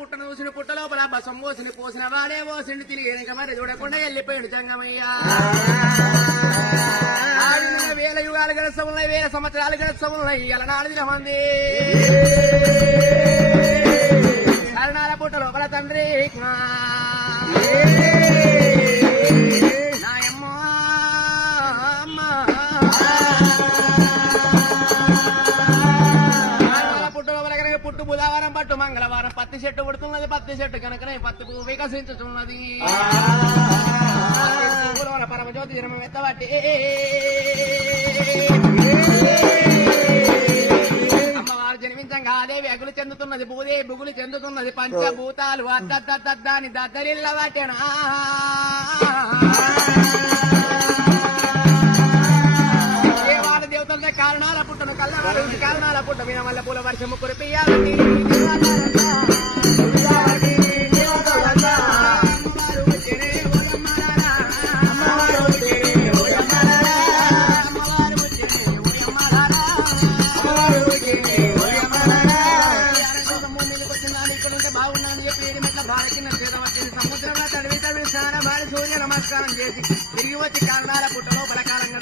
పుట్టను చూసిన పుట్ట లోపల బసం పోసిన పోసిన వాడే పోసిండు తిరిగి మరి చూడకుండా వెళ్ళిపోయిండు జంగమయ్యా. వేల యుగాలు గడసమున్నాయి, వేల సంవత్సరాలు గడసమున్నాయి. అలనాడు దినమంది శరణాల పుట్ట లోపల తండ్రి నాయమ్మ పుట్ట లోపల కనుక పుట్టు బుధవారం పట్టు మంగళవారం పత్తి చెట్టు పుడుతున్నది. పత్తి చెట్టు కనుకనే పత్తి పువ్వు వికసించుతున్నది. పరమజ్యోతి జన్మం ఎత్తబట్టి అమ్మవారు జన్మించంగా దేవి అగులు చెందుతున్నది, భూదేవి బుగులు చెందుతున్నది. పంచభూతాలు అద్దాని దద్దరిల్ల వాటేనా దేవాల దేవతలతో కారణాల పుట్టను కళ్ళవాడు కారణాల పుట్ట మీద వల్ల పూల వర్షము కురిపియాలని సముద్రంలో తడివి తడివి స్నానం సూర్య నమస్కారం చేసి తిరిగి వచ్చి కారణాల పుట్టలో బలకాలంగా